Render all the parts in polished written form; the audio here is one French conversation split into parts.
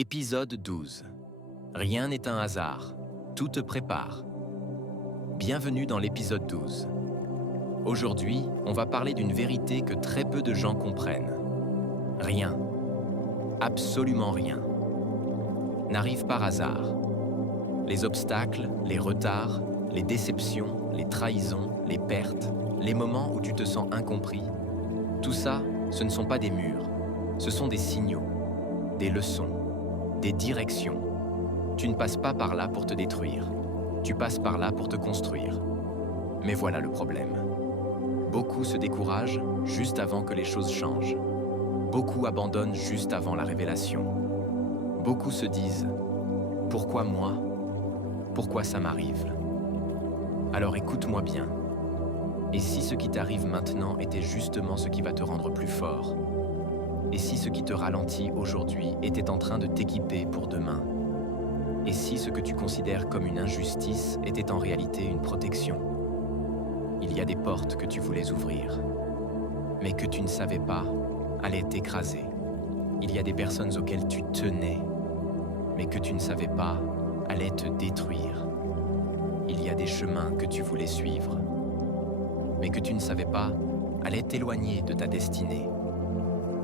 Épisode 12. Rien n'est un hasard, tout te prépare. Bienvenue dans l'épisode 12. Aujourd'hui, on va parler d'une vérité que très peu de gens comprennent. Rien, absolument rien, n'arrive par hasard. Les obstacles, les retards, les déceptions, les trahisons, les pertes, les moments où tu te sens incompris, tout ça, ce ne sont pas des murs, ce sont des signaux, des leçons, des directions. Tu ne passes pas par là pour te détruire, tu passes par là pour te construire. Mais voilà le problème. Beaucoup se découragent juste avant que les choses changent. Beaucoup abandonnent juste avant la révélation. Beaucoup se disent « Pourquoi moi ? Pourquoi ça m'arrive ?» Alors écoute-moi bien. Et si ce qui t'arrive maintenant était justement ce qui va te rendre plus fort ? Et si ce qui te ralentit aujourd'hui était en train de t'équiper pour demain ? Et si ce que tu considères comme une injustice était en réalité une protection ? Il y a des portes que tu voulais ouvrir, mais que tu ne savais pas allaient t'écraser. Il y a des personnes auxquelles tu tenais, mais que tu ne savais pas allaient te détruire. Il y a des chemins que tu voulais suivre, mais que tu ne savais pas allaient t'éloigner de ta destinée.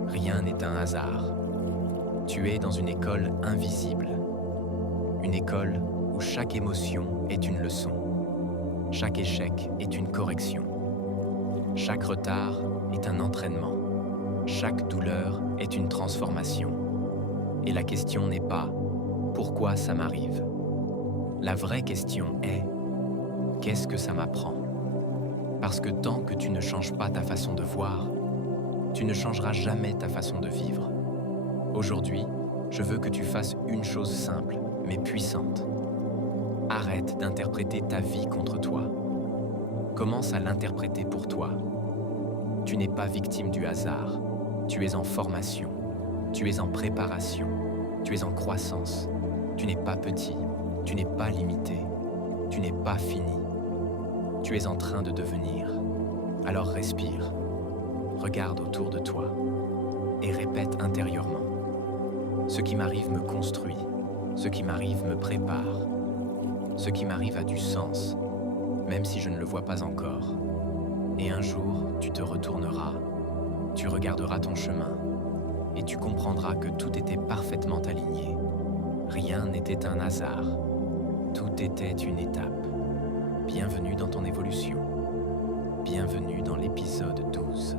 Rien n'est un hasard. Tu es dans une école invisible. Une école où chaque émotion est une leçon. Chaque échec est une correction. Chaque retard est un entraînement. Chaque douleur est une transformation. Et la question n'est pas « pourquoi ça m'arrive ?» La vraie question est « qu'est-ce que ça m'apprend ?» Parce que tant que tu ne changes pas ta façon de voir, tu ne changeras jamais ta façon de vivre. Aujourd'hui, je veux que tu fasses une chose simple, mais puissante. Arrête d'interpréter ta vie contre toi. Commence à l'interpréter pour toi. Tu n'es pas victime du hasard. Tu es en formation. Tu es en préparation. Tu es en croissance. Tu n'es pas petit. Tu n'es pas limité. Tu n'es pas fini. Tu es en train de devenir. Alors respire. Regarde autour de toi et répète intérieurement. Ce qui m'arrive me construit. Ce qui m'arrive me prépare. Ce qui m'arrive a du sens, même si je ne le vois pas encore. Et un jour, tu te retourneras, tu regarderas ton chemin et tu comprendras que tout était parfaitement aligné. Rien n'était un hasard. Tout était une étape. Bienvenue dans ton évolution. Bienvenue dans l'épisode 12.